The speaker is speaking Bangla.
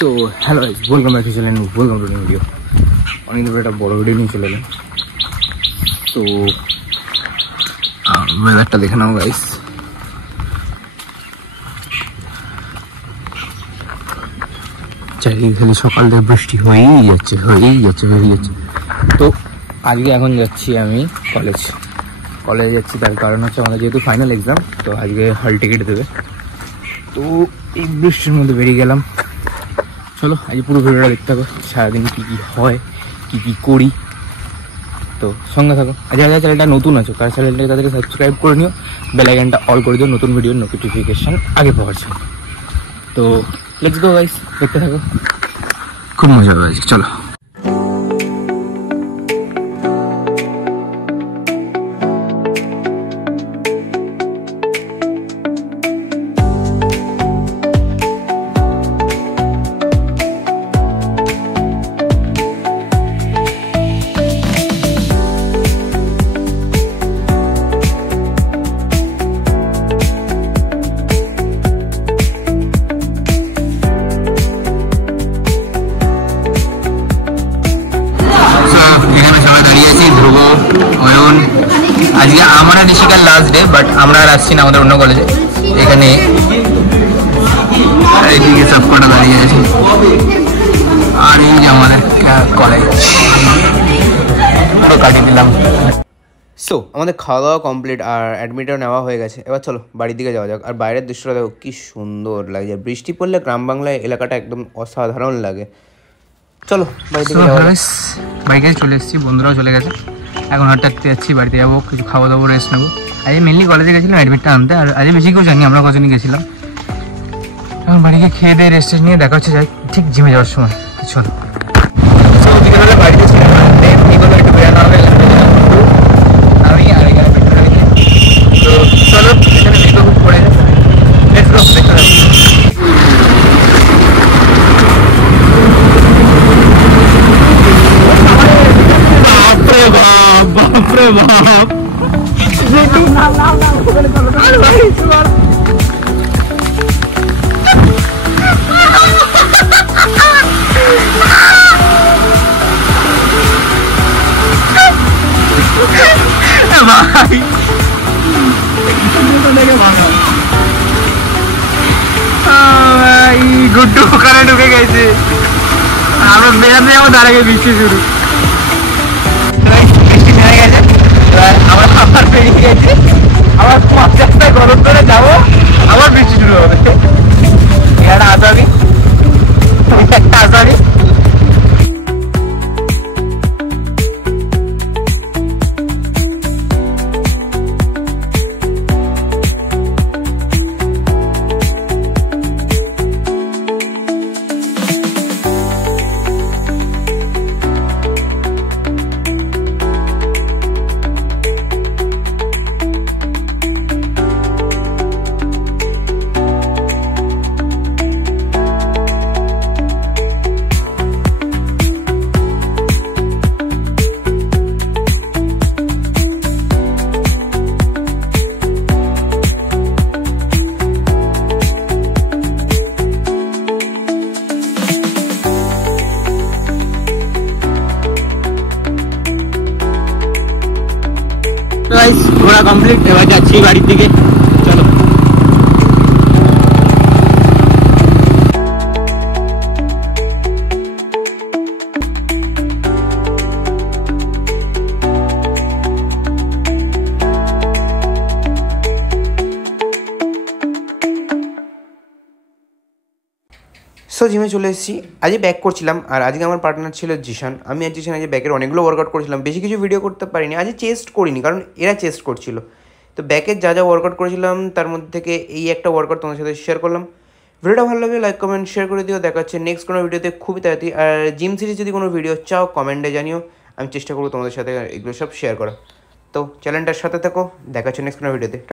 তো hello guys, welcome back to channel, welcome to new video. অনেকদিন পরে একটা বড় ভিডিও নিয়ে চলে এলাম। তো ওয়েদারটা দেখে নাও গাইস। চারিদিকে খালি সকাল থেকে বৃষ্টি হয়েই যাচ্ছে। তো আজকে এখন যাচ্ছি আমি কলেজে যাচ্ছি। তার কারণ হচ্ছে আমাদের যেহেতু ফাইনাল এক্সাম, তো আজকে হল টিকিট দেবে। তো এই বৃষ্টির মধ্যে বেরিয়ে গেলাম। চলো আজ পুরো ভিডিওটা দেখতে থাকো, সারাদিন কী কী হয়, কী কী করি। তো সঙ্গে থাকো। আর যারা চ্যানেলটা নতুন আছো তার চ্যানেলটাকে তাদেরকে সাবস্ক্রাইব করে নিও, বেল আইকনটা অল করে দিও নতুন ভিডিওর নোটিফিকেশান আগে পাওয়ার জন্য। তো লেটস গো গাইস, দেখতে থাকো, খুব মজা হবে আজকে। চলো। এখানে সবাই দাঁড়িয়ে আছি, ধ্রুব, অয়ন। আজকে আমার ঋষিকার লাস্ট ডে, বাট আমরা আর আসছি না আমাদের অন্য কলেজে। এখানে এইদিকে সব কটা দাঁড়িয়ে আছি, আর এই যে আমাদের কলেজ পুরো কাটিয়ে দিলাম। সো আমাদের খাওয়া দাওয়া কমপ্লিট আর অ্যাডমিটও নেওয়া হয়ে গেছে। এবার চলো বাড়ির দিকে যাওয়া যাক। আর বাইরের দৃশ্যটা দেখো কি সুন্দর লাগছে। বৃষ্টি পড়লে গ্রাম বাংলায় এলাকাটা একদম অসাধারণ লাগে। চলো বাড়ির দিকে যাওয়া যাক। বাইকে চলে এসেছি, বন্ধুরাও চলে গেছে। এখন হাঁটতে যাচ্ছি, বাড়িতে যাবো, কিছু খাওয়া দাওয়া রেস্ট নেবো। আজকে মেনলি কলেজে গেছিলাম অ্যাডমিটটা আনতে, আর আজকে বেশি কেউ জানি, আমরা কজনই গেছিলাম। এখন বাড়িকে খেয়ে দিয়ে রেস্ট নিয়ে দেখা হচ্ছে যাই ঠিক জিমে যাওয়ার সময়। চলো। বিকেলবেলা বাড়িতে ছিলাম, একটু বেড়ানো হবে, আমি আর এখানে পেট্রোল রেখে। তো চলো, এখানে মেঘ খুব পড়ে যায়। লেটস গো, দেখতে থাকো। বাপরে বাপ, ভাই গুড্ডু ওখানে ঢুকে গেছে। আমরা বেড়াতে যাবো, তার আগে বৃষ্টি শুরু। বৃষ্টি নেমে গেছে, আবার বেরিয়ে গেছে। আবার 50টায় গরম করে যাবো, আবার বৃষ্টি শুরু হবে। একটা আসামি, একটা আসামি। ঘোরা কমপ্লিট, এবার যাচ্ছি বাড়ির দিকে। চলো। সো জিমে চলে এসেছি। আজকে ব্যাক করছিলাম, আর আজকে আমার পার্টনার ছিল জিশান। আমি আর জিশান আজকে ব্যাকের অনেকগুলো ওয়ার্কআউট করেছিলাম। বেশি কিছু ভিডিও করতে পারিনি, আজকে চেস্ট করিনি কারণ এরা চেস্ট করছিল। তো ব্যাকের যা যা ওয়ার্কআউট করেছিলাম তার মধ্যে থেকে এই একটা ওয়ার্কআউট তোমাদের সাথে শেয়ার করলাম। ভিডিওটা ভালো লাগে লাইক কমেন্ট শেয়ার করে দিও। দেখা হচ্ছে নেক্সট কোনো ভিডিওতে খুবই তাড়াতাড়ি। আর জিম সিরিজ যদি কোনো ভিডিও চাও কমেন্টে জানিও, আমি চেষ্টা করবো তোমাদের সাথে এগুলো সব শেয়ার করা। তো চ্যানেলটার সাথে থাকো, দেখা হচ্ছে নেক্সট কোনো ভিডিওতে।